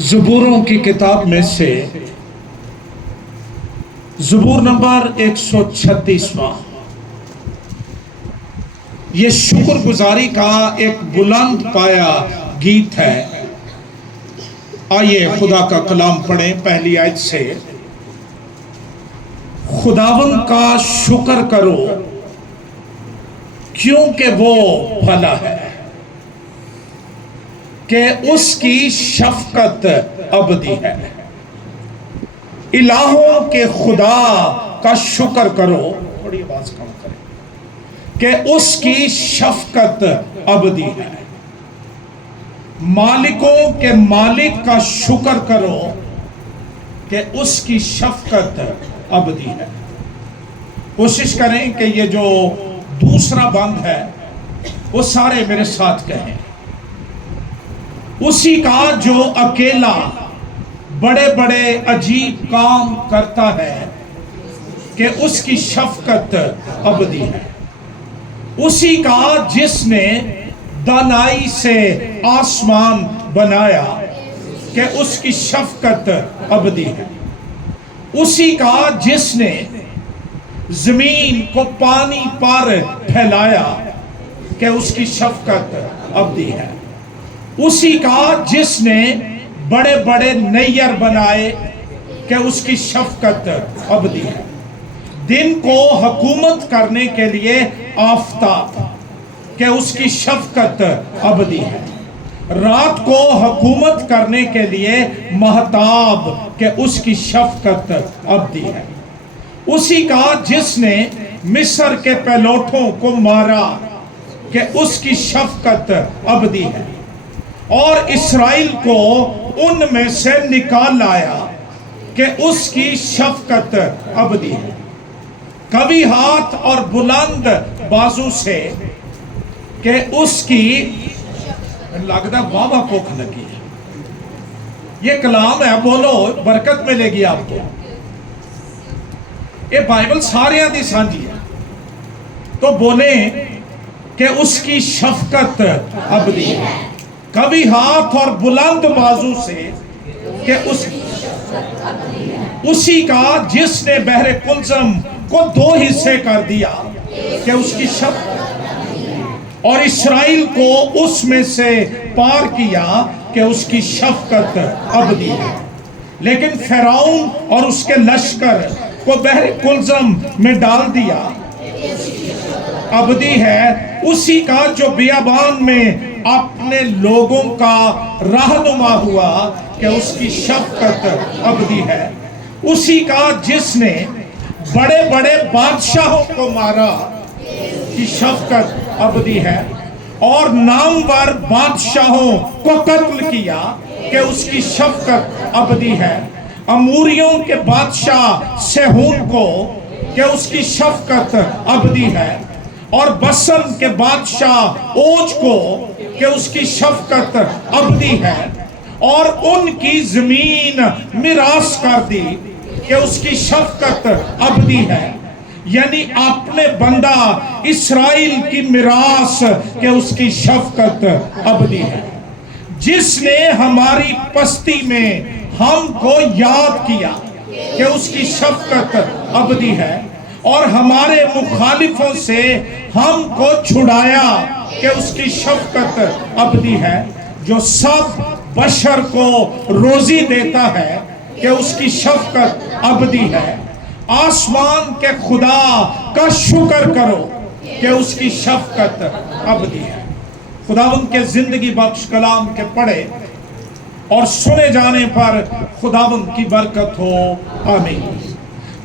ज़बूरों की किताब में से ज़बूर नंबर 136वां, ये शुक्रगुजारी का एक बुलंद पाया गीत है। आइए खुदा का कलाम पढ़ें पहली आयत से। खुदावन का शुक्र करो क्योंकि वो भला है, कि उसकी शफकत अबदी है। इलाहों के खुदा का शुक्र करो, थोड़ी आवाज कम करें, कि उसकी शफकत अबदी है। मालिकों के मालिक का शुक्र करो कि उसकी शफकत अबदी है। कोशिश करें कि ये जो दूसरा बंद है वो सारे मेरे साथ कहें। उसी का जो अकेला बड़े बड़े अजीब काम करता है कि उसकी शफकत अबदी है। उसी का जिसने दानाई से आसमान बनाया कि उसकी शफकत अबदी है। उसी का जिसने जमीन को पानी पर फैलाया कि उसकी शफकत अबदी है। उसी का जिसने बड़े बड़े नैयर बनाए कि उसकी शफकत अबदी है। दिन को हुकूमत करने के लिए आफताब कि उसकी शफकत अबदी है। रात को हुकूमत करने के लिए महताब कि उसकी शफकत अबदी है। उसी का जिसने मिस्र के पैलोठों को मारा कि उसकी शफकत अबदी है, और इस्राइल को उनमें से निकाल लाया कि उसकी शफकत अबदी है। कभी हाथ और बुलंद बाजू से कि उसकी लगता वावा भूख लगी है। ये कलाम है, बोलो बरकत मिलेगी आपको। ये बाइबल सारियां दी सांझी है, तो बोले कि उसकी शफकत अबदी है। कभी हाथ और बुलंद बाजू से कि उसी का जिसने बहरे कुलज़म को दो हिस्से कर दिया कि उसकी शफकत, और इस्राइल को उसमें से पार किया कि उसकी शफकत अबदी है। लेकिन फिरौन और उसके लश्कर को बहरे कुलज़म में डाल दिया, अबदी है। उसी का जो बियाबान में अपने लोगों का रहनुमा हुआ कि उसकी शफकत अबदी है। उसी का जिसने बड़े बड़े बादशाहों को मारा की शफकत अबदी है, और नामवर बादशाहों को कत्ल किया कि उसकी शफकत अबदी है। अमूरियों के बादशाह सेहून को कि उसकी शफकत अबदी है, और बसन के बादशाह ओज को कि उसकी शफकत अबदी है, और उनकी जमीन मिरास कर दी कि उसकी शफकत अबदी है। यानी अपने बंदा इस्राइल की मिरास के उसकी शफकत अबदी है। जिसने हमारी पस्ती में हमको याद किया कि उसकी शफकत अबदी है, और हमारे मुखालिफों से हमको छुड़ाया कि उसकी शफकत अबदी है। जो सब बशर को रोजी देता है कि उसकी शफकत अबदी है। आसमान के खुदा का शुक्र करो कि उसकी शफकत अबदी है। खुदावंद के जिंदगी बख्श कलाम के पढ़े और सुने जाने पर खुदावंद की बरकत हो, आमीन।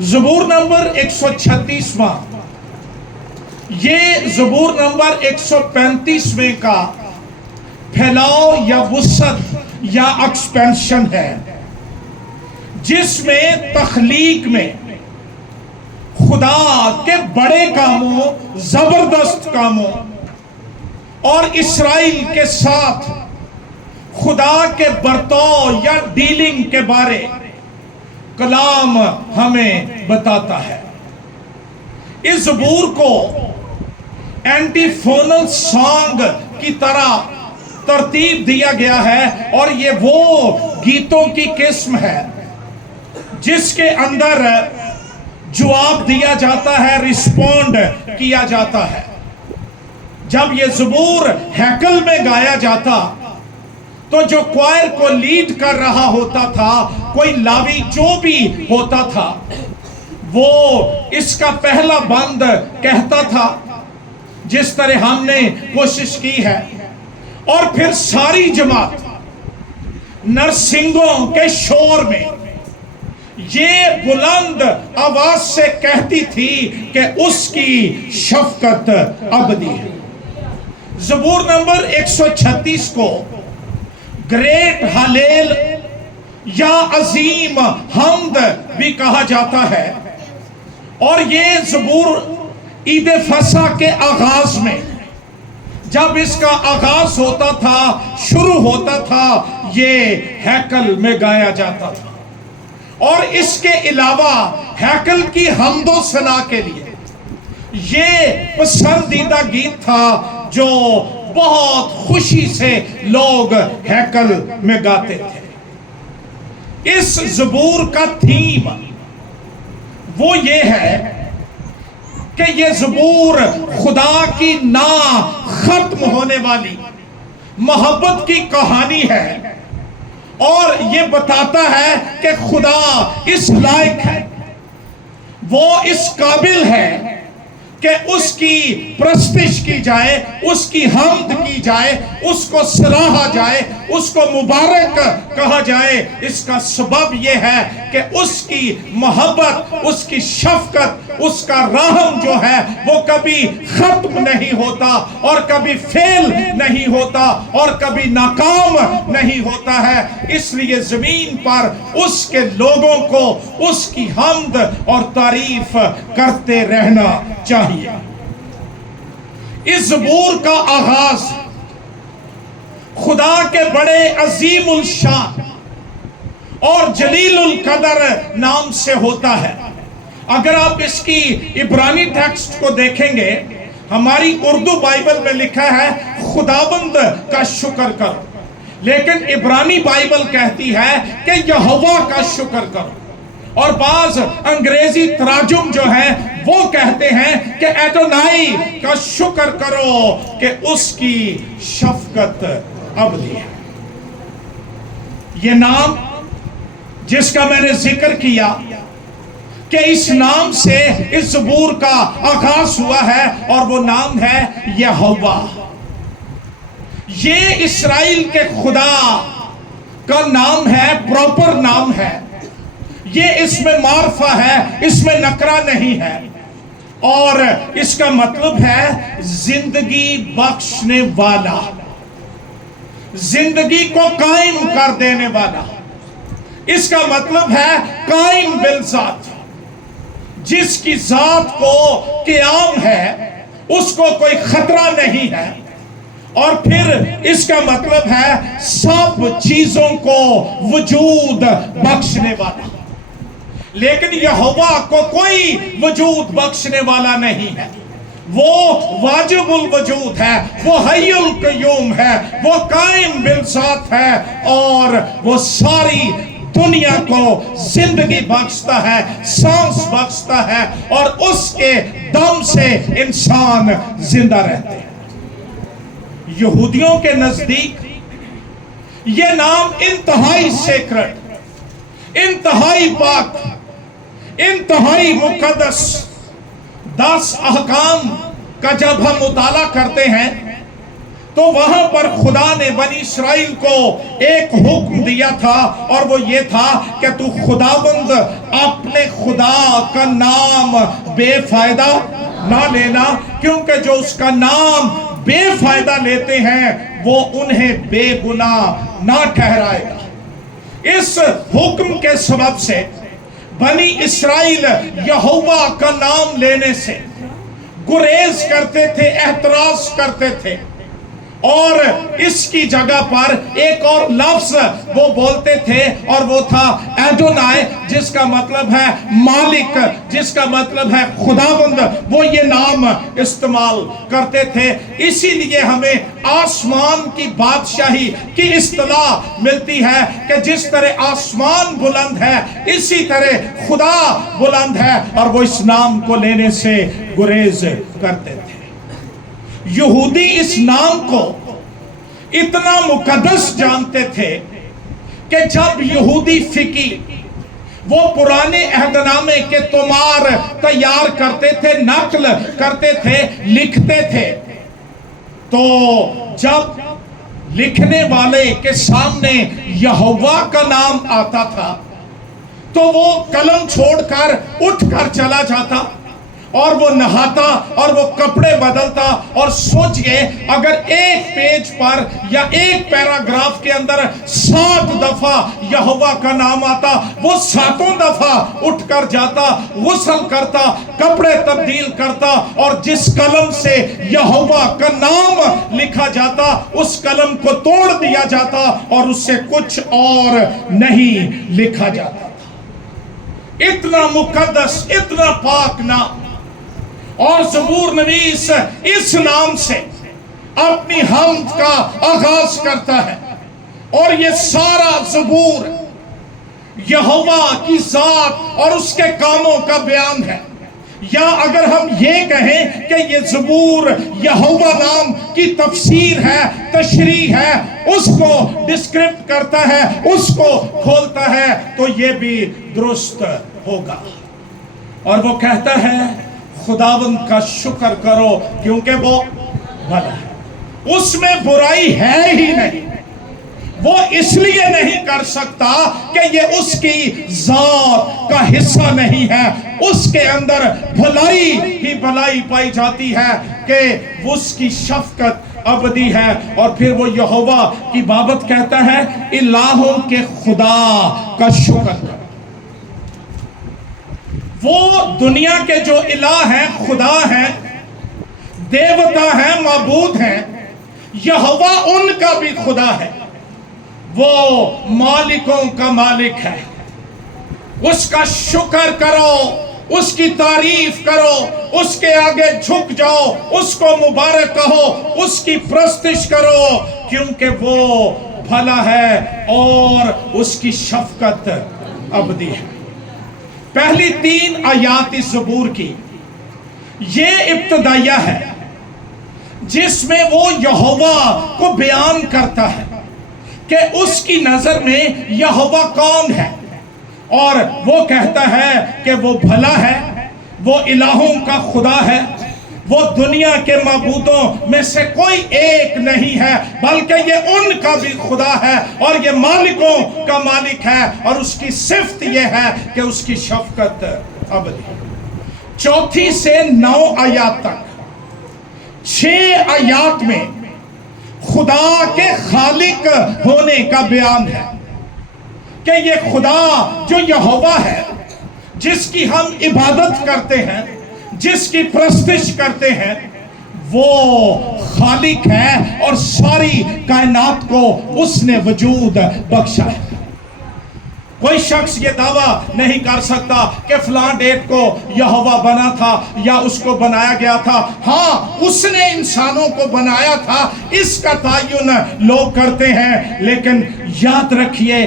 ज़बूर नंबर 136वां, ये ज़बूर नंबर 135वें का फैलाव या वुसअत या एक्सपेंशन है, जिसमें तख्लीक में खुदा के बड़े कामों, जबरदस्त कामों और इस्राइल के साथ खुदा के बर्ताव या डीलिंग के बारे कलाम हमें बताता है। इस ज़बूर को एंटीफोनल सॉन्ग की तरह ترتیب دیا گیا ہے، اور یہ وہ گیتوں کی قسم ہے جس کے اندر جواب دیا جاتا ہے، رسپونڈ کیا جاتا ہے۔ جب یہ زبور ہیکل میں گایا جاتا تو جو کوائر کو لیڈ کر رہا ہوتا تھا، کوئی لاوی جو بھی ہوتا تھا، وہ اس کا پہلا بند کہتا تھا جس طرح ہم نے کوشش کی ہے، اور پھر ساری جماعت نرسنگوں کے شور میں یہ بلند آواز سے کہتی تھی کہ اس کی شفقت ابدی ہے۔ زبور نمبر 136 کو گریٹ ہلیل یا عظیم حمد بھی کہا جاتا ہے، اور یہ زبور عید فصح کے آغاز میں جب اس کا آغاز ہوتا تھا، شروع ہوتا تھا، یہ ہیکل میں گایا جاتا تھا۔ اور اس کے علاوہ ہیکل کی حمد و ثنا کے لیے یہ پسندیدہ گیت تھا جو بہت خوشی سے لوگ ہیکل میں گاتے تھے۔ اس زبور کا تھیم وہ یہ ہے کہ یہ زبور خدا کی نا ختم ہونے والی محبت کی کہانی ہے، اور یہ بتاتا ہے کہ خدا اس لائق ہے، وہ اس قابل ہے کہ اس کی پرستش کی جائے، اس کی حمد کی جائے، اس کو سراہا جائے، اس کو مبارک کہا جائے۔ اس کا سبب یہ ہے کہ اس کی محبت، اس کی شفقت، اس کا رحم جو ہے وہ کبھی ختم نہیں ہوتا، اور کبھی فیل نہیں ہوتا، اور کبھی ناکام نہیں ہوتا ہے۔ اس لیے زمین پر اس کے لوگوں کو اس کی حمد اور تعریف کرتے رہنا چاہیے۔ اس زبور کا آغاز خدا کے بڑے عظیم الشان اور جلیل القدر نام سے ہوتا ہے۔ اگر آپ اس کی عبرانی ٹیکسٹ کو دیکھیں گے، ہماری اردو بائبل میں لکھا ہے خداوند کا شکر کرو، لیکن عبرانی بائبل کہتی ہے کہ یہوہ کا شکر کرو، اور بعض انگریزی تراجم جو ہیں وہ کہتے ہیں کہ ایڈونائی کا شکر کرو کہ اس کی شفقت ابدی ہے۔ یہ نام جس کا میں نے ذکر کیا کہ اس نام سے اس زبور کا آغاز ہوا ہے، اور وہ نام ہے یہوہ۔ یہ اسرائیل کے خدا کا نام ہے، پراپر نام ہے۔ یہ اس میں معرفہ ہے، اس میں نکرہ نہیں ہے، اور اس کا مطلب ہے زندگی بخشنے والا، زندگی کو قائم کر دینے والا۔ اس کا مطلب ہے قائم بالذات، جس کی ذات کو قیام ہے، اس کو کوئی خطرہ نہیں ہے۔ اور پھر اس کا مطلب ہے سب چیزوں کو وجود بخشنے والا۔ لیکن یہوہ کو کوئی وجود بخشنے والا نہیں ہے، وہ واجب الوجود ہے، وہ حی القیوم ہے، وہ قائم بالذات ہے، اور وہ ساری دنیا کو زندگی بخشتا ہے، سانس بخشتا ہے، اور اس کے دم سے انسان زندہ رہتے ہیں۔ یہودیوں کے نزدیک یہ نام انتہائی سیکرٹ، انتہائی پاک، انتہائی مقدس۔ 10 احکام کا جب ہم مطالعہ کرتے ہیں تو وہاں پر خدا نے بنی اسرائیل کو ایک حکم دیا تھا، اور وہ یہ تھا کہ تو خداوند اپنے خدا کا نام بے فائدہ نہ لینا، کیونکہ جو اس کا نام بے فائدہ لیتے ہیں وہ انہیں بے گناہ نہ ٹھہرائے گا۔ اس حکم کے سبب سے بنی اسرائیل یہوہ کا نام لینے سے گریز کرتے تھے، احتراز کرتے تھے، اور اس کی جگہ پر ایک اور لفظ وہ بولتے تھے اور وہ تھا ایڈونائی، جس کا مطلب ہے مالک، جس کا مطلب ہے خداوند. وہ یہ نام استعمال کرتے تھے. اسی لیے ہمیں آسمان کی بادشاہی کی اصطلاح ملتی ہے کہ جس طرح آسمان بلند ہے اسی طرح خدا بلند ہے، اور وہ اس نام کو لینے سے گریز کرتے تھے. یہودی اس نام کو اتنا مقدس جانتے تھے کہ جب یہودی فقی وہ پرانے عہد نامے کے تمار تیار کرتے تھے، نقل کرتے تھے، لکھتے تھے، تو جب لکھنے والے کے سامنے یہوہ کا نام آتا تھا تو وہ قلم چھوڑ کر اٹھ کر چلا جاتا اور وہ نہاتا اور وہ کپڑے بدلتا. اور سوچئے اگر ایک پیج پر یا ایک پیراگراف کے اندر 7 دفعہ یہوہ کا نام آتا، وہ 7 دفعہ اٹھ کر جاتا، غسل کرتا، کپڑے تبدیل کرتا، اور جس قلم سے یہوہ کا نام لکھا جاتا اس قلم کو توڑ دیا جاتا اور اس سے کچھ اور نہیں لکھا جاتا. اتنا مقدس، اتنا پاک نام. اور زبور نویس اس نام سے اپنی حمد کا آغاز کرتا ہے، اور یہ سارا زبور یہوہ کی ذات اور اس کے کاموں کا بیان ہے. یا اگر ہم یہ کہیں کہ یہ زبور یہوہ نام کی تفسیر ہے، تشریح ہے، اس کو ڈسکرپٹ کرتا ہے، اس کو کھولتا ہے، تو یہ بھی درست ہوگا. اور وہ کہتا ہے خداوند کا شکر کرو کیونکہ وہ بھلا ہے، اس میں برائی ہے ہی نہیں. وہ اس لیے نہیں کر سکتا کہ یہ اس کی ذات کا حصہ نہیں ہے، اس کے اندر بھلائی ہی بھلائی پائی جاتی ہے کہ اس کی شفقت ابدی ہے. اور پھر وہ یہوہ کی بابت کہتا ہے الہوں کے خدا کا شکر کرو. وہ دنیا کے جو الہ ہیں، خدا ہیں، دیوتا ہیں، معبود ہیں، یہوہ ان کا بھی خدا ہے. وہ مالکوں کا مالک ہے. اس کا شکر کرو، اس کی تعریف کرو، اس کے آگے جھک جاؤ، اس کو مبارک کہو، اس کی پرستش کرو، کیونکہ وہ بھلا ہے اور اس کی شفقت ابدی ہے. پہلی 3 آیات اس زبور کی یہ ابتدائیہ ہے جس میں وہ یہوہ کو بیان کرتا ہے کہ اس کی نظر میں یہوہ کون ہے، اور وہ کہتا ہے کہ وہ بھلا ہے، وہ الہوں کا خدا ہے، وہ دنیا کے معبودوں میں سے کوئی ایک نہیں ہے بلکہ یہ ان کا بھی خدا ہے، اور یہ مالکوں کا مالک ہے، اور اس کی صفت یہ ہے کہ اس کی شفقت ابدی. 4 سے 9 آیات تک 6 آیات میں خدا کے خالق ہونے کا بیان ہے کہ یہ خدا جو یہوہ ہے، جس کی ہم عبادت کرتے ہیں، جس کی پرستش کرتے ہیں، وہ خالق ہے اور ساری کائنات کو اس نے وجود بخشا ہے. کوئی شخص یہ دعویٰ نہیں کر سکتا کہ فلاں ڈیٹ کو یہوہ بنا تھا یا اس کو بنایا گیا تھا. ہاں، اس نے انسانوں کو بنایا تھا، اس کا تعین لوگ کرتے ہیں، لیکن یاد رکھیے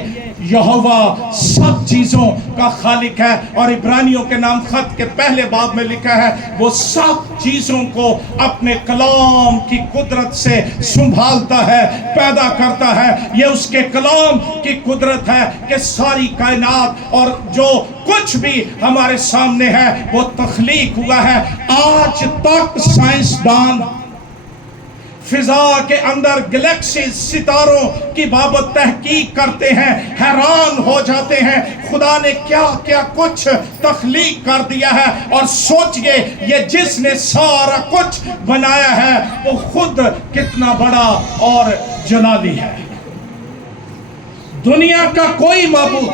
یہوہ سب چیزوں کا خالق ہے. اور عبرانیوں کے نام خط کے پہلے باب میں لکھا ہے وہ سب چیزوں کو اپنے کلام کی قدرت سے سنبھالتا ہے، پیدا کرتا ہے. یہ اس کے کلام کی قدرت ہے کہ ساری کائنات اور جو کچھ بھی ہمارے سامنے ہے وہ تخلیق ہوا ہے. آج تک سائنسدان فضا کے اندر گلیکسیز، ستاروں کی بابت تحقیق کرتے ہیں، حیران ہو جاتے ہیں خدا نے کیا کیا کچھ تخلیق کر دیا ہے. اور سوچئے یہ جس نے سارا کچھ بنایا ہے وہ خود کتنا بڑا اور جلالی ہے. دنیا کا کوئی معبود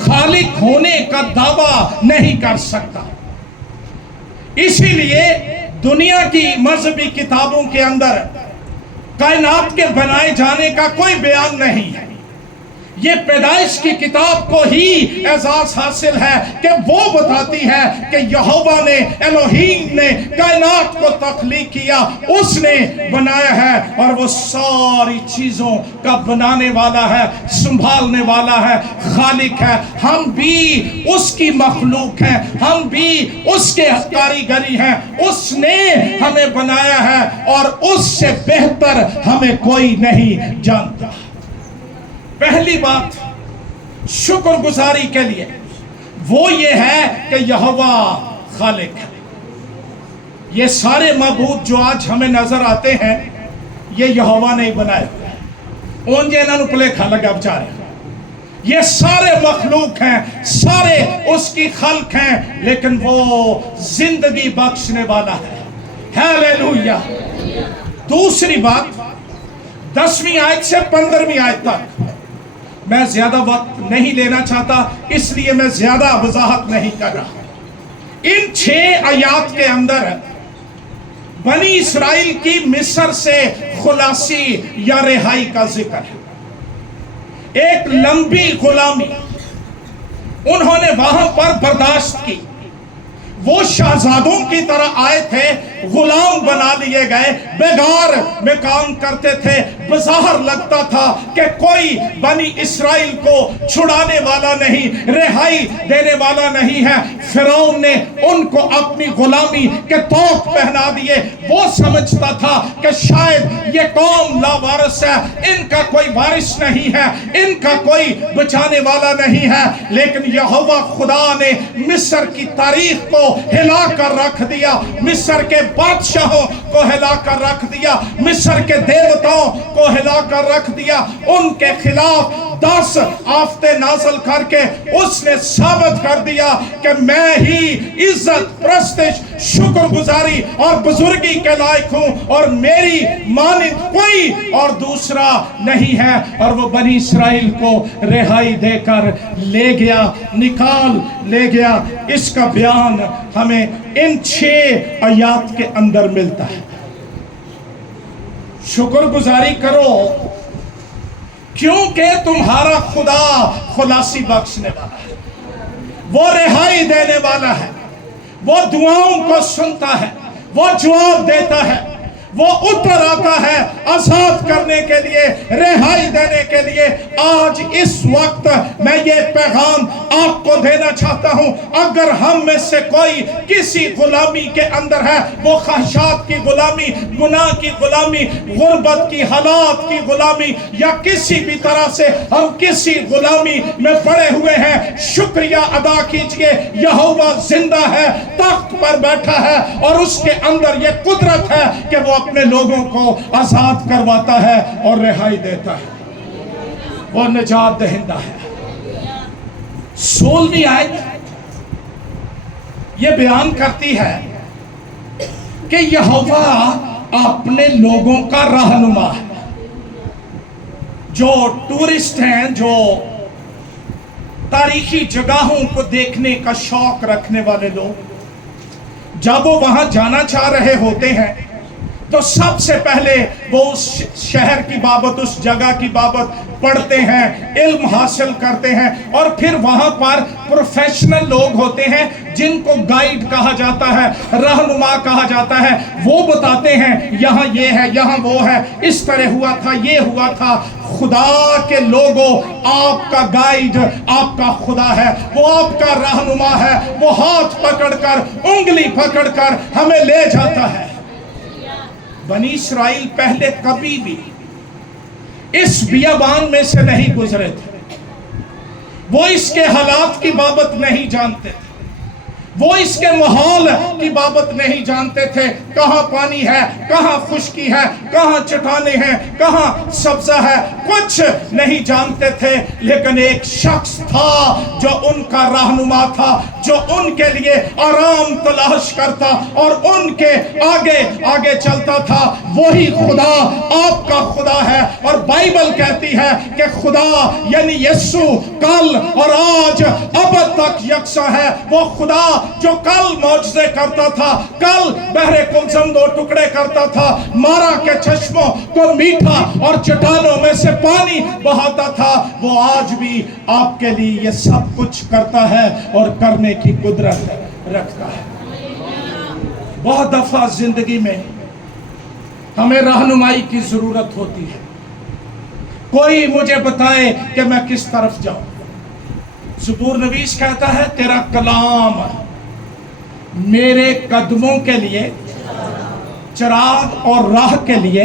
خالق ہونے کا دعویٰ نہیں کر سکتا. اسی لیے दुनिया की मजहबी किताबों के अंदर कायनात के बनाए जाने का कोई बयान नहीं है। ये पैदाइश की किताब को ही एजाज हासिल है कि वो बताती है कि यहोवा ने, एलोहीम ने कायनात को तख्लीक किया, उसने बनाया है और वो सारी चीजों का बनाने वाला है, संभालने वाला है, खालिक है। हम भी उसकी मखलूक हैं, हम भी उसके कारीगरी हैं। उसने हमें बनाया है और उससे बेहतर हमें कोई नहीं जानता। पहली बात शुक्रगुजारी के लिए वो ये है कि यहोवा खालिक है। ये सारे माबूद जो आज हमें नजर आते हैं ये यहोवा ने बनाए, उन जिन्होंने भुलेखा लगा बेचारे। ये सारे मखलूक हैं, सारे उसकी खल्क हैं, लेकिन वो जिंदगी बख्शने वाला है। हालेलुया। दूसरी बात 10वीं आयत से 15वीं आयत तक मैं ज्यादा वक्त नहीं लेना चाहता, इसलिए मैं ज्यादा वजाहत नहीं कर रहा। इन 6 आयात के अंदर बनी इसराइल की मिस्र से खुलासी या रिहाई का जिक्र है। एक लंबी गुलामी उन्होंने वहां पर बर्दाश्त की। वो शहजादों की तरह आए थे, गुलाम बना लिए गए, बेगार में काम करते थे। बज़ाहिर लगता था कि कोई बनी इसराइल को छुड़ाने वाला नहीं, रिहाई देने वाला नहीं है। फिरौन ने उनको अपनी गुलामी के तौक पहना दिए। वो समझता था कि शायद ये कौम लावारिस है, इनका कोई वारिस नहीं है, इनका कोई बचाने वाला नहीं है। लेकिन यहोवा खुदा ने मिस्र की तारीख को हिला कर रख दिया, मिस्र के बादशाहों को हिला कर रख दिया, मिस्र के देवताओं को हिला कर रख दिया। उनके खिलाफ 10 आफते नाज़िल करके उसने साबित कर दिया कि मैं ही इज्जत, प्रस्तिश, शुक्रगुजारी और बुजुर्गी के लायक हूं और मेरी मानिंद कोई और दूसरा नहीं है। और वो बनी इसराइल को रिहाई देकर ले गया, निकाल ले गया। इसका बयान हमें इन 6 आयात के अंदर मिलता है। शुक्रगुजारी करो क्योंकि तुम्हारा खुदा खुलासी बख्शने वाला है, वो रिहाई देने वाला है, वो दुआओं को सुनता है, वो जवाब देता है, वो उतर आता है आजाद करने के लिए, रिहाई देने के लिए। आज इस वक्त मैं ये पैगाम आपको देना चाहता हूं, अगर हम में से कोई किसी गुलामी के अंदर है, वो ख्वाहिशात की गुलामी, गुनाह की गुलामी, गुर्बत की हालात की गुलामी, या किसी भी तरह से हम किसी गुलामी में पड़े हुए हैं, शुक्रिया अदा कीजिए। यहोवा जिंदा है, तख्त पर बैठा है और उसके अंदर ये कुदरत है कि वो अपने लोगों को आजाद करवाता है और रिहाई देता है। वो निजात दहिंदा है। 16वीं आयत ये बयान करती है कि यहोवा अपने लोगों का रहनुमा है। जो टूरिस्ट हैं, जो तारीखी जगहों को देखने का शौक रखने वाले लोग, जब वो वहां जाना चाह रहे होते हैं तो सबसे पहले वो उस शहर की बाबत, उस जगह की बाबत पढ़ते हैं, इल्म हासिल करते हैं, और फिर वहां पर प्रोफेशनल लोग होते हैं जिनको गाइड कहा जाता है, रहनुमा कहा जाता है। वो बताते हैं यहाँ ये है, यहाँ वो है, इस तरह हुआ था, ये हुआ था। खुदा के लोगों, आपका गाइड आपका खुदा है, वो आपका रहनुमा है। वो हाथ पकड़कर, उंगली पकड़कर हमें ले जाता है। बनी इसराइल पहले कभी भी इस बियाबान में से नहीं गुजरे थे। वो इसके हालात की बाबत नहीं जानते थे, वो इसके माहौल की बाबत नहीं जानते थे। कहां पानी है, कहां खुश्की है, कहां चट्टानें हैं, कहां सब्जा है, कुछ नहीं जानते थे। लेकिन एक शख्स था जो उनका रहनुमा था, जो उनके लिए आराम तलाश करता और उनके आगे आगे चलता था। वही खुदा आपका खुदा है। और बाइबल कहती है कि खुदा यानी यीशु कल और आज अब तक यकसा है। वो खुदा जो कल मौजज़े करता था, कल बहरे कुलज़म दो टुकड़े करता था, मारा के चश्मों को मीठा और चट्टानों में से पानी बहाता था, वो आज भी आपके लिए ये सब कुछ करता है और करने की कुदरत रखता है। बहुत दफा जिंदगी में हमें रहनुमाई की जरूरत होती है, कोई मुझे बताए कि मैं किस तरफ जाऊं। ज़बूर नवीस कहता है, तेरा कलाम मेरे कदमों के लिए चिराग और राह के लिए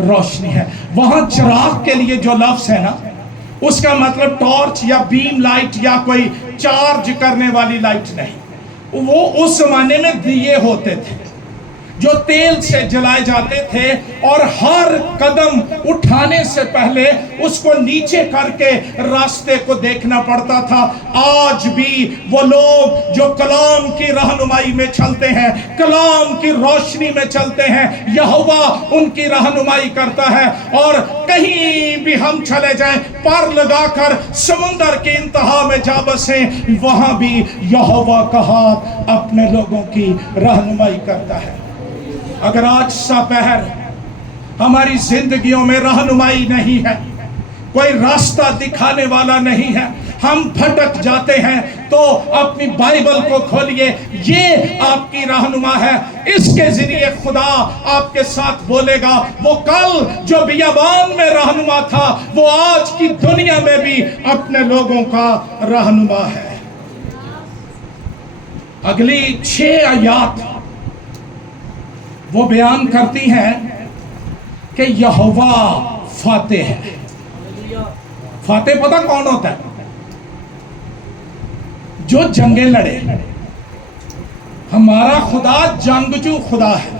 रोशनी है। वहां चिराग के लिए जो लफ्ज है ना, उसका मतलब टॉर्च या बीम लाइट या कोई चार्ज करने वाली लाइट नहीं। वो उस जमाने में दिए होते थे जो तेल से जलाए जाते थे, और हर कदम उठाने से पहले उसको नीचे करके रास्ते को देखना पड़ता था। आज भी वो लोग जो कलाम की रहनुमाई में चलते हैं, कलाम की रोशनी में चलते हैं, यहोवा उनकी रहनुमाई करता है। और कहीं भी हम चले जाएं, पार लगाकर समुंदर की इंतहा में जा बसे, वहां भी यहोवा का हाथ अपने लोगों की रहनुमाई करता है। अगर आज सपहर हमारी जिंदगियों में रहनुमाई नहीं है, कोई रास्ता दिखाने वाला नहीं है, हम भटक जाते हैं, तो अपनी बाइबल को खोलिए, ये आपकी रहनुमा है। इसके जरिए खुदा आपके साथ बोलेगा। वो कल जो बियाबान में रहनुमा था, वो आज की दुनिया में भी अपने लोगों का रहनुमा है। अगली 6 आयत वो बयान करती हैं कि यहोवा फातेह है। फातेह पता कौन होता है? जो जंगे लड़े। हमारा खुदा जंगजू खुदा है।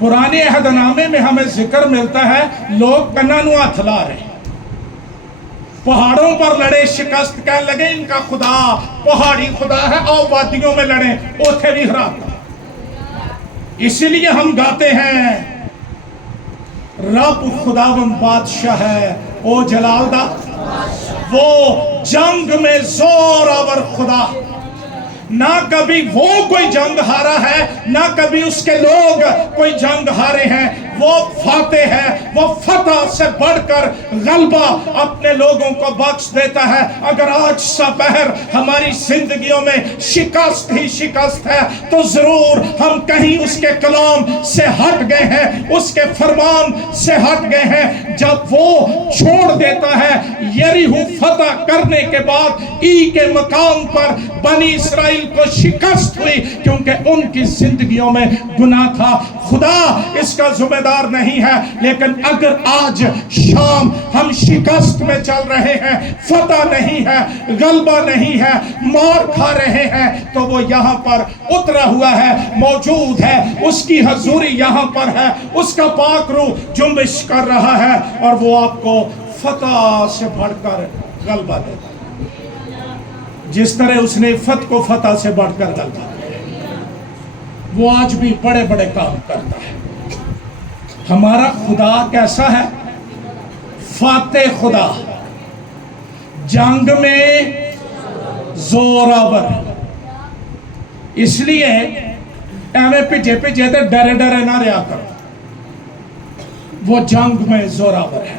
पुराने अहदनामे में हमें जिक्र मिलता है, लोग कन्ना नु हथ ला रहे, पहाड़ों पर लड़े, शिकस्त कह लगे इनका खुदा पहाड़ी खुदा है, आओ वादियों में लड़े, उथे भी हराता। इसीलिए हम गाते हैं, रब खुदावंद बादशाह है, ओ जलालदा, वो जंग में जोरावर खुदा। ना कभी वो कोई जंग हारा है, ना कभी उसके लोग कोई जंग हारे हैं। वो फातेह है, वो फतह से बढ़कर गलबा अपने लोगों को बख्श देता है। अगर आज सपहर हमारी जिंदगियों में शिकस्त ही शिकस्त है, तो जरूर हम कहीं उसके कलाम से हट गए हैं, उसके फरमान से हट गए हैं। जब वो छोड़ देता है, यरीहो फतह करने के बाद ई के मकाम पर बनी इसराइल को शिकस्त हुई, क्योंकि उनकी जिंदगियों में गुनाह था। खुदा इसका जिम्मेदार नहीं है, लेकिन अगर आज शाम हम शिकस्त में चल रहे हैं, फतह नहीं है, गलबा नहीं है, मार खा रहे हैं, तो वो यहाँ पर उतरा हुआ है, मौजूद है, उसकी हजूरी यहाँ पर है, उसका पाक रूह जुम्बिश कर रहा है, और वो आपको फतह से बढ़कर गलबा देता है। जिस तरह उसने फत को फतह से बढ़कर गलबा, वो आज भी बड़े बड़े काम करता है। हमारा खुदा कैसा है? फातेह खुदा, जंग में जोरावर। इसलिए एवं भिजे भिजे ते डरे डरे ना रहा करो, वो जंग में जोरावर है।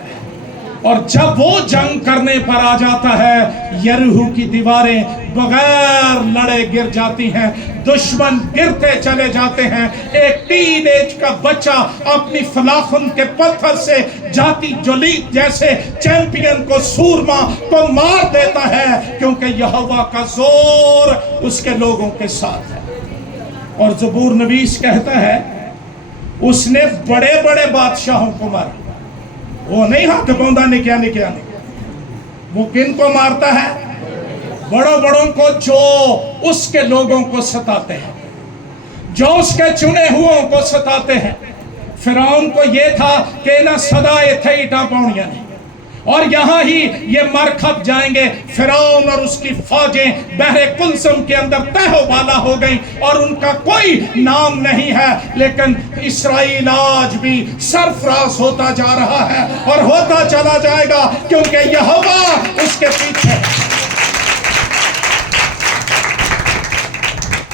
और जब वो जंग करने पर आ जाता है, यरीहो की दीवारें बगैर लड़े गिर जाती हैं, दुश्मन गिरते चले जाते हैं। एक टीन एज का बच्चा अपनी फलाखुन के पत्थर से जाती जोलीत जैसे चैंपियन को, सूरमा को मार देता है, क्योंकि यहोवा का जोर उसके लोगों के साथ है। और ज़बूर नवीस कहता है, उसने बड़े बड़े बादशाहों को मारा। वो नहीं हाथ पौधा निकिया निकिया, वो किन को मारता है? बड़ों बड़ों को, जो उसके लोगों को सताते हैं, जो उसके चुने हुओं को सताते हैं। फिरौन को ये था कि ना सदा इथे ईटा पौनिया नहीं, और यहाँ ही ये मर खप जाएंगे। फिरौन और उसकी फौजें बहरे कुलसम के अंदर तहवाला हो गई, और उनका कोई नाम नहीं है। लेकिन इस्राएल आज भी सरफराज होता जा रहा है, और होता चला जाएगा, क्योंकि यहोवा उसके पीछे।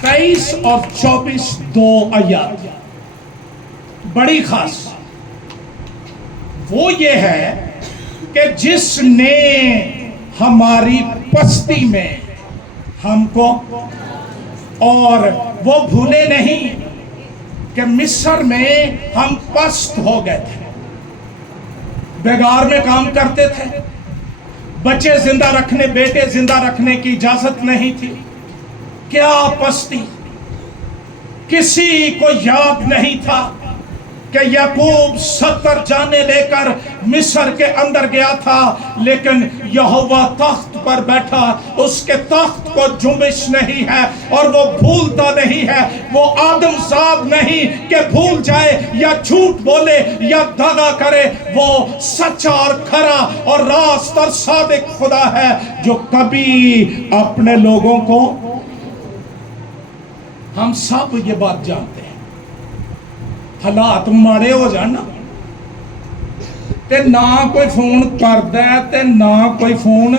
23 اور 24 دو آیات بڑی خاص. وہ یہ ہے کہ جس نے ہماری پستی میں ہم کو، اور وہ بھولے نہیں کہ مصر میں ہم پست ہو گئے تھے، بیگار میں کام کرتے تھے، بچے زندہ رکھنے، بیٹے زندہ رکھنے کی اجازت نہیں تھی. کیا پستی، کسی کو یاد نہیں تھا کہ یعقوب 70 جانے لے کر مصر کے اندر گیا تھا، لیکن یہوہ تخت پر بیٹھا، اس کے تخت کو جنبش نہیں ہے اور وہ بھولتا نہیں ہے. وہ آدم زاد نہیں کہ بھول جائے یا جھوٹ بولے یا دغا کرے. وہ سچا اور کھرا اور راست اور صادق خدا ہے جو کبھی اپنے لوگوں کو، ہم سب یہ بات جانتے ہیں، حالات ماڑے ہو جانا تے نہ کوئی فون کردا ہے تے نہ کوئی فون،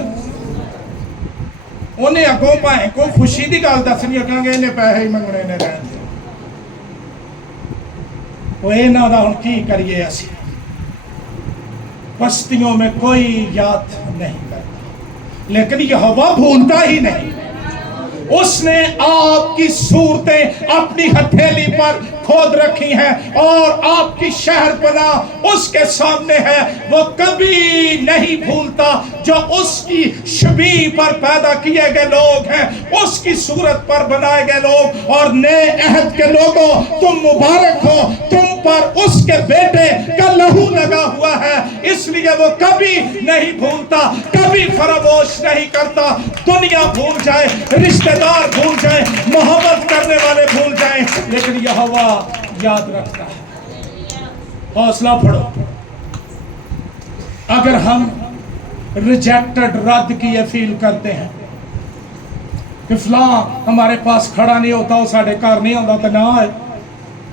انہیں اگوں بھائیں کو خوشی دی گل دسنی، کہاں گے انہیں پیسے ہی منگنے نے رہن دے. وہ انہاں دا ہن کی کریے؟ اسی بستیوں میں کوئی یاد نہیں کرتا، لیکن یہوہ بھولتا ہی نہیں. اس نے آپ کی صورتیں اپنی ہتھیلی پر کھود رکھی ہیں اور آپ کی شہر پناہ اس کے سامنے ہے. وہ کبھی نہیں بھولتا جو اس کی شبیہ پر پیدا کیے گئے لوگ ہیں، اس کی صورت پر بنائے گئے لوگ. اور نئے عہد کے لوگوں تم مبارک ہو، تم پر اس کے بیٹے کا لہو لگا ہوا ہے. اس لیے وہ کبھی نہیں بھولتا، کبھی فراموش نہیں کرتا. دنیا بھول جائے، رشتہ دار بھول جائیں، محبت کرنے والے بھول جائیں، لیکن یہوہ یاد رکھتا ہے. حوصلہ پڑھو. اگر ہم ریجیکٹڈ، رد کیے فیل کرتے ہیں کہ فلاں ہمارے پاس کھڑا نہیں ہوتا، وہ ساڑھے کار نہیں ہوتا تو نہ آئے،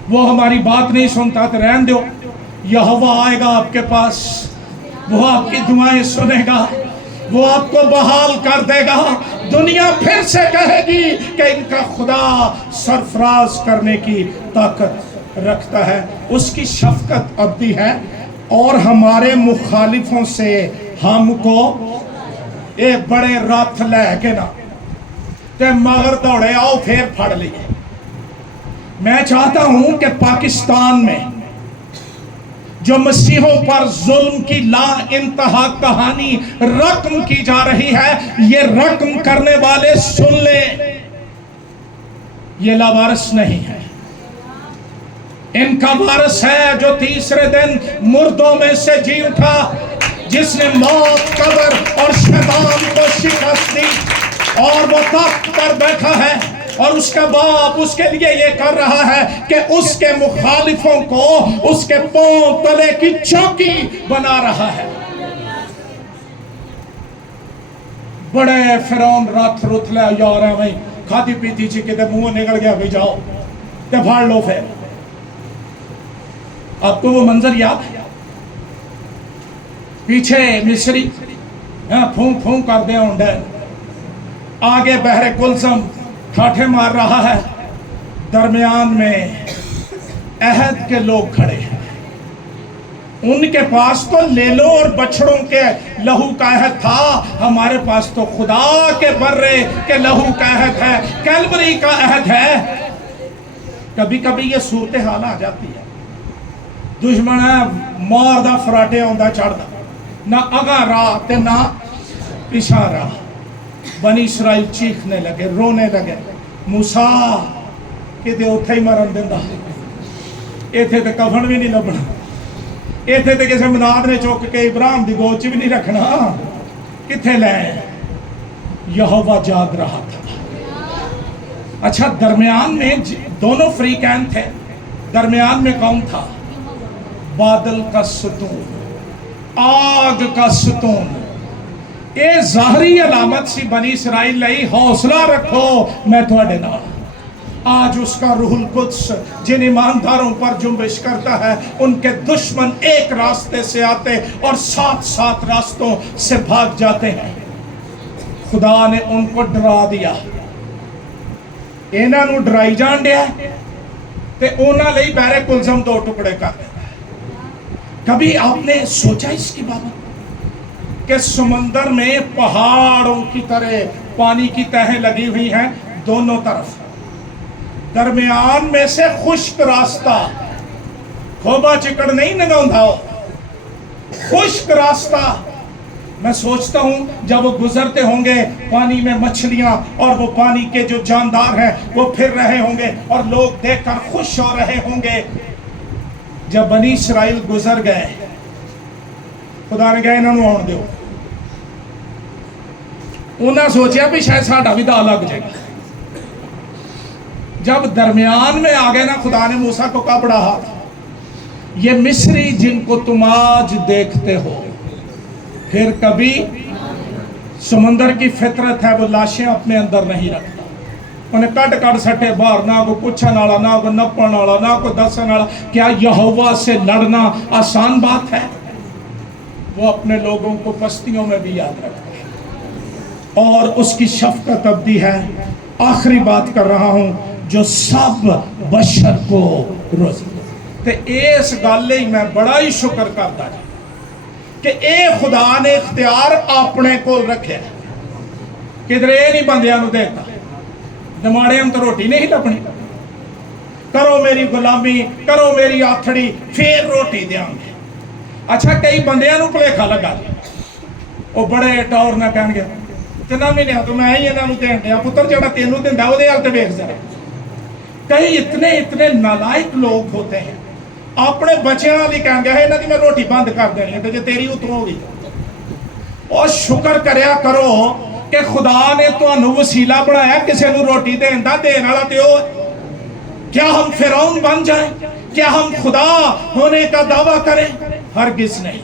وہ ہماری بات نہیں سنتا تو رہن دو. یہوہ آئے گا آپ کے پاس، وہ آپ کی دعائیں سنے گا، وہ آپ کو بحال کر دے گا. دنیا پھر سے کہے گی کہ ان کا خدا سرفراز کرنے کی طاقت رکھتا ہے. اس کی شفقت ابدی ہے اور ہمارے مخالفوں سے ہم کو ایک بڑے راتھ لے کے نا تے مگر دوڑے آؤ پھر پھڑ لیے. میں چاہتا ہوں کہ پاکستان میں جو مسیحوں پر ظلم کی لا انتہا کہانی رقم کی جا رہی ہے، یہ رقم کرنے والے سن لیں، یہ لاوارث نہیں ہے. ان کا وارث ہے جو تیسرے دن مردوں میں سے جی اٹھا، جس نے موت، قبر اور شیطان کو شکست دی، اور وہ تخت پر بیٹھا ہے. اور اس کا باپ اس کے لیے یہ کر رہا ہے کہ اس کے مخالفوں کو اس کے پاؤں تلے کی چوکی بنا رہا ہے. بڑے فرعون راتھ رتھ لے یار ہیں بھائی، کھاتی پیتی چی کے منہ نکل گیا بھی جاؤ تے پھاڑ لو. پھر آپ کو وہ منظر یاد ہے؟ پیچھے مصری پھون پھون کر دیا ہونڈے، آگے بحر کلثم ٹھاٹھے مار رہا ہے، درمیان میں عہد کے لوگ کھڑے ہیں. ان کے پاس تو لیلوں اور بچڑوں کے لہو کا عہد تھا، ہمارے پاس تو خدا کے برے کے لہو کا عہد ہے، کیلوری کا عہد ہے. کبھی کبھی یہ صورتحال آ جاتی ہے، دشمن ہے مار دا فراٹے ہوندہ چڑھ دا، نہ اگاں راہ تے نہ پیچھا راہ. بنی اسرائیل چیخنے لگے، رونے لگے. موسیٰ کتے اتھے ہی مرن دیندہ، ایتھے تے کفن بھی نہیں لبنا، ایتھے تے کسے مناد نے چوک کے ابراہیم دی گوچ بھی نہیں رکھنا، کتھے لیں؟ یہوہ جاگ رہا تھا. اچھا، درمیان میں دونوں فریقین تھے، درمیان میں کون تھا؟ بادل کا ستون، آگ کا ستون. اے ظاہری علامت سی بنی اسرائیل لئی، حوصلہ رکھو میں تواڈے نال. آج اس کا روح القدس جن ایمانداروں پر جنبش کرتا ہے، ان کے دشمن ایک راستے سے آتے اور 7 راستوں سے بھاگ جاتے ہیں. خدا نے ان کو ڈرا دیا. ਇਹਨਾਂ ਨੂੰ ਡਰਾਈ ਜਾਣ ਡਿਆ ਤੇ ਉਹਨਾਂ ਲਈ ਬਹਿਰੇ ਕੁਲਜ਼ਮ दो टुकड़े कर देना। कभी आपने सोचा इसकी बाबत कि समंदर में पहाड़ों की तरह पानी की तहें लगी हुई हैं दोनों तरफ, दरमियान में से खुश्क रास्ता, खोबा चिकड़ नहीं नगाउंदा हो, खुश्क रास्ता। मैं सोचता हूं जब वो गुजरते होंगे पानी में मछलियां और वो पानी के जो जानदार हैं वो फिर रहे होंगे और लोग देखकर खुश हो रहे होंगे। जब बनी इसराइल गुजर गए, खुदा ने कहा इन्होंने आउण दिओ, उन्हें सोचा भी शायद साडा भी दा लग जाएगा। जब दरमियान में आ गए ना, खुदा ने मूसा को कहा बड़ा हाथ, ये मिस्री जिनको तुम आज देखते हो फिर कभी, समंदर की फितरत है वो लाशें अपने अंदर नहीं रखता, उन्हें कट कट सटे बाहर, ना कोई पूछने वाला, ना कोई नपण वाला, ना कोई दसन वाला। क्या यहोवा से लड़ना आसान बात है? वो अपने लोगों को पस्तियों में भी याद रखता है और उसकी शफकत अब्दी है। आखिरी बात कर रहा हूं, जो सब बशर को रोजी ते इस गल ही मैं बड़ा ही शुक्र करता जी कि ए खुदा ने इख्तियार अपने को रखे, किधरे नहीं बंदियां नूं देता, दमाड़े हम तो रोटी नहीं लभनी, करो मेरी गुलामी, करो मेरी आथड़ी, फिर रोटी देंगे। अच्छा, कई बंदियां नूं भुलेखा लगा, वो बड़े टौर ना कहणगे 3 महीने तो मैं ही इन्हां नूं देण दिया, पुत्तर जिहड़ा तैनूं दिंदा ओहदे हल ते वेख जरा। कई इतने नालायक लोग होते हैं, अपने बच्चों वाली कह गया है इन्हां दी मैं रोटी बंद कर देनी है ते जे तेरी उतों हो गई। और शुक्र करया करो कि खुदा ने तुहानू वसीला बनाया किसी नूं रोटी देण दा, देण वाला ते ओ। क्या हम फिरौन बन जाएं? क्या हम खुदा होने का दावा करें? हरगिज नहीं।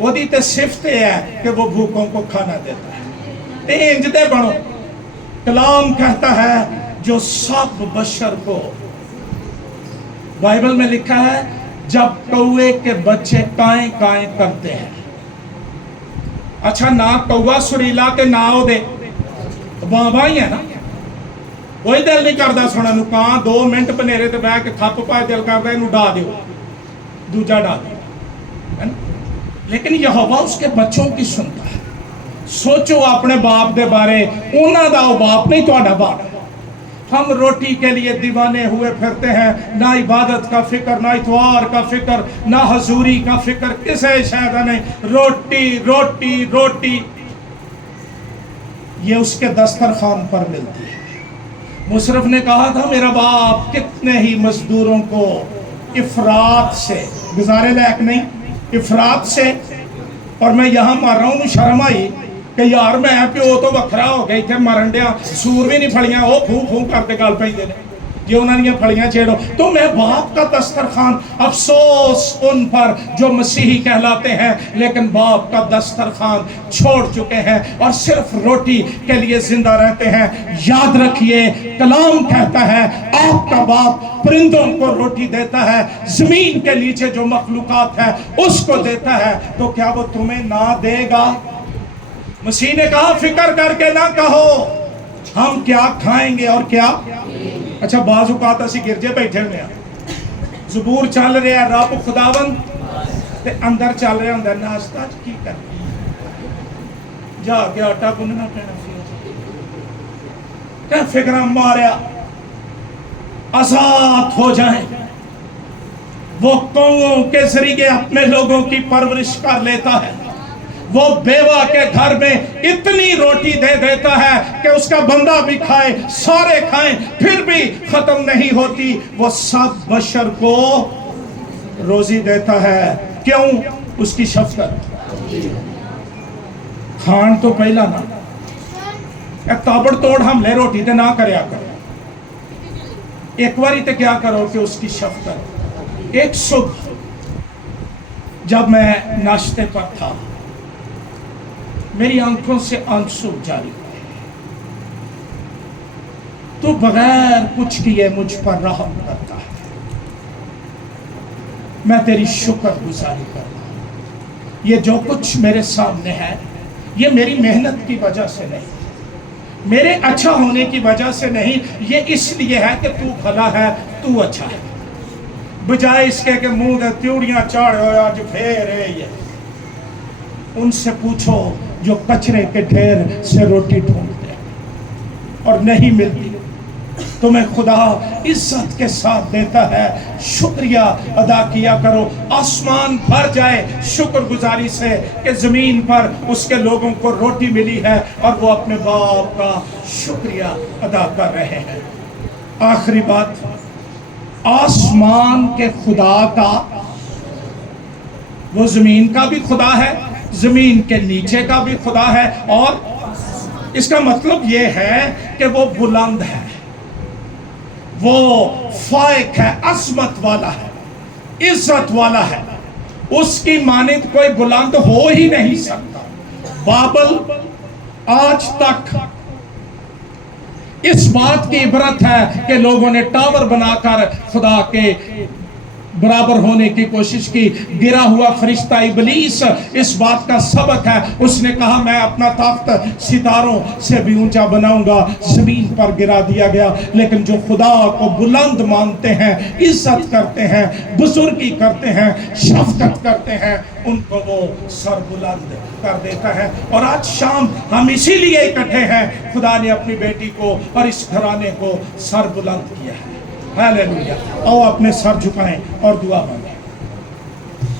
ओदी ते सिफत है कि वो भूखों को खाना देता है। ते इंज दे बनो। कलाम कहता है जो सब बशर को, बाइबल में लिखा है जब कौवे के बच्चे काएं काएं करते हैं। अच्छा, ना कौवा सुरीला के ना ओदे बाबा ही है ना, कोई दिल नहीं करता सुनने नूं। कां 2 मिनट बनेरे ते बह के खप पाए दिल करदा इहनूं डा दिओ, दूजा डा दिओ, है ना। लेकिन यहोवा उसके बच्चों की सुनता है। सोचो अपने बाप दे बारे, उन्हां दा ओ बाप नहीं तुहाडा बाप। हम रोटी के लिए दीवाने हुए फिरते हैं, ना इबादत का फिक्र, ना इतवार का फिक्र, ना हजूरी का फिक्र, किसे शायद नहीं। रोटी रोटी रोटी ये उसके दस्तरखान पर मिलती है। मुशर्रफ ने कहा था मेरा बाप कितने ही मजदूरों को इफरात से, गुजारे लायक नहीं, इफरात से, और मैं यहाँ मर रहा हूँ, शर्म आई कि यार मैं प्यो तो वखरा हो गया, इतने मरन दिया, सूर भी नहीं फलियां, वो फू फू करते गल पैंदे ने जे उन्होंने फलियां छेड़ो। तो मैं बाप का दस्तरखान, अफसोस उन पर जो मसीही कहलाते हैं लेकिन बाप का दस्तरखान छोड़ चुके हैं और सिर्फ रोटी के लिए जिंदा रहते हैं। याद रखिए, कलाम कहता है आपका बाप परिंदों को रोटी देता है, जमीन के नीचे जो मखलूकात है उसको देता है, तो क्या वो तुम्हें ना देगा? मसीह ने कहा फिक्र करके ना कहो हम क्या खाएंगे और क्या। अच्छा, बाज़ औकात असीं गिरजे बैठे हुए हैं, ज़बूर चल रहा है, रब खुदावंद ते अंदर चल रहा हुंदा नाश्ता की कर जाके आटा गुनना पैना, क्या फिक्र मारिया आजाद हो जाए। वो कौओं के जरिए अपने लोगों की परवरिश कर लेता है। वो बेवा के घर में इतनी रोटी दे देता है कि उसका बंदा भी खाए, सारे खाएं, फिर भी खत्म नहीं होती। वो सब बशर को रोजी देता है। क्यों? उसकी शफकत। खान तो पहला ना ताबड़ तोड़ हमले रोटी ते ना करया करो, एक बारी तो क्या करो कि उसकी शफकत। एक सुबह जब मैं नाश्ते पर था, मेरी आंखों से आंसू जारी हुए, तो बगैर कुछ किए मुझ पर रहम करता है। मैं तेरी शुक्रगुजारी करता हूं। ये जो कुछ मेरे सामने है ये मेरी मेहनत की वजह से नहीं, میرے اچھا ہونے کی وجہ سے نہیں، یہ اس لیے ہے کہ تو بھلا ہے، تو اچھا ہے، بجائے اس کے کہ منہ دے تیوڑیاں چاڑے ہوئے آج پھر یہ۔ ان سے پوچھو جو کچرے کے ڈھیر سے روٹی ڈھونڈتے اور نہیں ملتی، تمہیں خدا عزت کے ساتھ دیتا ہے، شکریہ ادا کیا کرو۔ آسمان بھر جائے شکر گزاری سے کہ زمین پر اس کے لوگوں کو روٹی ملی ہے اور وہ اپنے باپ کا شکریہ ادا کر رہے ہیں۔ آخری بات، آسمان کے خدا کا، وہ زمین کا بھی خدا ہے، زمین کے نیچے کا بھی خدا ہے، اور اس کا مطلب یہ ہے کہ وہ بلند ہے، وہ فائق ہے، عظمت والا ہے، عزت والا ہے، اس کی مانند کوئی بلند ہو ہی نہیں سکتا۔ بابل آج تک اس بات کی عبرت ہے کہ لوگوں نے ٹاور بنا کر خدا کے برابر ہونے کی کوشش کی۔ گرا ہوا فرشتہ ابلیس اس بات کا سبق ہے، اس نے کہا میں اپنا تخت ستاروں سے بھی اونچا بناؤں گا، زمین پر گرا دیا گیا۔ لیکن جو خدا کو بلند مانتے ہیں، عزت کرتے ہیں، بزرگی کرتے ہیں، شفقت کرتے ہیں، ان کو وہ سر بلند کر دیتا ہے۔ اور آج شام ہم اسی لیے اکٹھے ہیں، خدا نے اپنی بیٹی کو اور اس گھرانے کو سر بلند کیا ہے۔ ہاللیلویا۔ آؤ اپنے سر جھکائیں اور دعا مانگیں۔